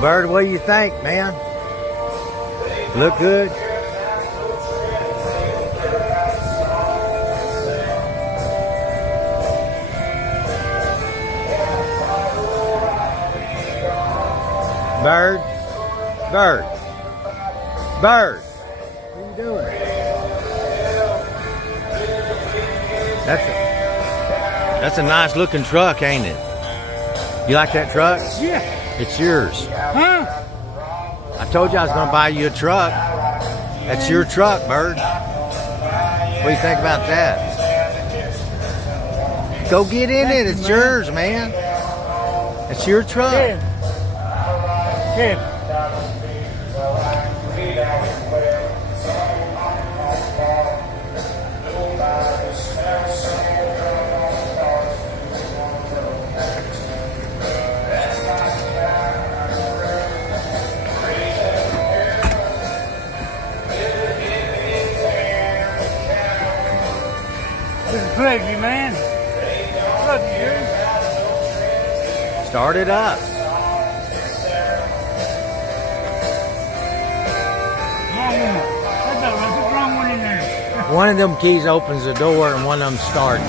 Bird, what do you think, man? Look good? Bird? Bird? Bird? What are you doing? That's a nice looking truck, ain't it? You like that truck? Yeah. It's yours. Huh? I told you I was going to buy you a truck. That's your truck, Bird. What do you think about that? Go get in it. It's yours, man. It's your truck. Yeah. Yeah. It's a pleasure, man. Look, yours. Start it up. What's wrong one in there? One of them keys opens the door and one of them starts.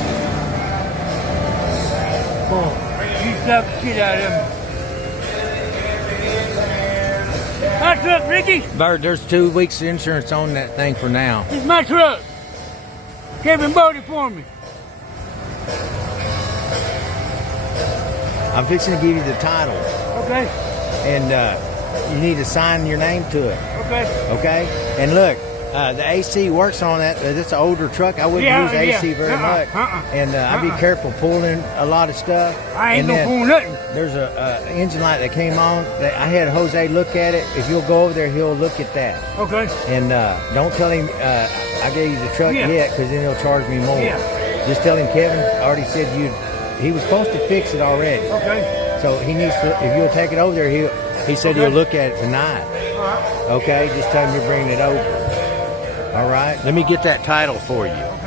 Oh, you suck the shit out of him. My truck, Ricky. Bird, there's 2 weeks insurance on that thing for now. It's my truck. Kevin bought it for me. I'm fixing to give you the title. Okay. And you need to sign your name to it. Okay. Okay? And look, the AC works on that. It's an older truck. I wouldn't use AC very much. And I'd be careful pulling a lot of stuff. I ain't and gonna pull nothing. There's a engine light that came on. That I had Jose look at it. If you'll go over there, he'll look at that. Okay. And don't tell him I gave you the truck yet, because then he'll charge me more. Yeah. Just tell him Kevin already said he was supposed to fix it already. Okay. So he needs to, if you'll take it over there, he said he'll look at it tonight. All right. Okay, just tell him you're bringing it over. All right, let me get that title for you. Okay.